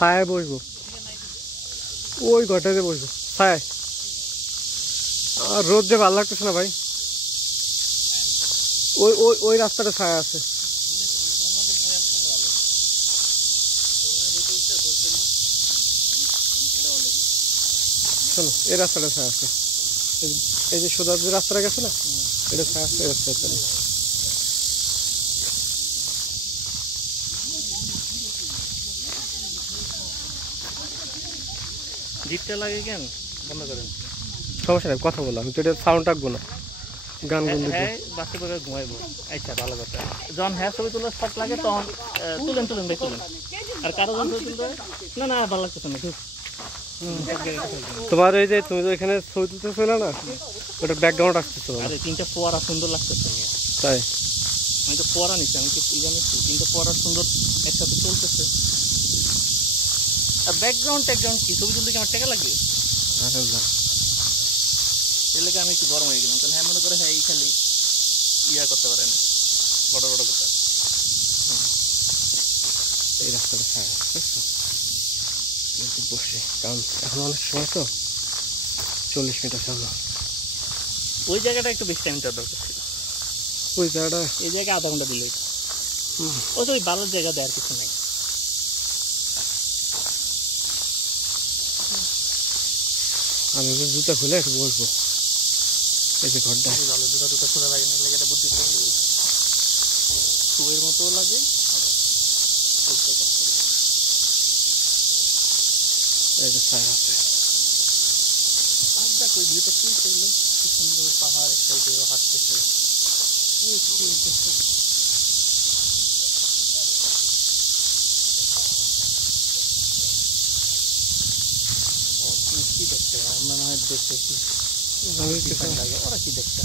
ছায় বসবো, ওই ঘরটাতে বসবো ছায়। আর রোদে ভালো লাগতেছে না ভাই, ওই ওই ওই রাস্তাটা ছায়া আছে। শোনো, এই রাস্তাটা ছায়া আছে, এই যে সোজা যে রাস্তাটা গেছে না, এটা ছায়া আছে, এই রাস্তায় চলো। জিপটা লাগে কেন বন্ধ করেন, সমস্যা নাই, কথা বলো, আমি তো এটা সাউন্ড রাখবো না, গান গুনতে। হ্যাঁ বাসে করে ঘুমাইবো। আচ্ছা ভালো কথা, যখন হ্যাঁ ছবি তোলার শট লাগে তখন তুলেন তুলেন ভাই তুলেন। আর কারো যখন ছবি তুলতে না না ভালো লাগতেছে না খুব। তোমার এই যে তুমি তো এখানে ছবি তুলতেছো না, ওটা ব্যাকগ্রাউন্ড আসতেছো। আরে তিনটা ফোয়ারা সুন্দর লাগতেছে, তাই আমি তো ফোয়ারা নিচ্ছি, আমি কি জানিস তিনটা ফোয়ারা সুন্দর একসাথে চলতেছে। আর ব্যাকগ্রাউন্ড ট্যাকগ্রাউন্ড কি ছবি তুলতে কি আমার টাকা লাগবে? আরে না, এর লেগে আমি একটু গরম হয়ে গেলাম। তাহলে হ্যাঁ মনে করে হ্যাঁ এই খালি ইয়া করতে পারে না, বড় বড় কথা। এই রাস্তাটা ছায়া বুঝছো, কিন্তু বসে, কারণ এখন অনেক সময় তো 40 মিনিট আছে আমরা। ওই জায়গাটা একটু বেশি টাইম দেওয়ার দরকার ছিল, ওই জায়গাটা এই জায়গায় আধা ঘন্টা দিলেই। ও তো ওই ভালো জায়গা দেওয়ার কিছু নেই। আমি জুতা খুলে একটু বসবো, এই যে ঘরটা ভালো জুতা টুতা খোলা লাগে না, লেগে বুদ্ধি করলে শুয়ের মতো লাগে। এই যে ছায়া আছে। আর দেখ ওই ভিউটা কি করলে কি সুন্দর পাহাড় এক সাইডে হাঁটতেছে। কি দেখতে আমরা না হয় দেখতেছি, ওরা কি দেখতে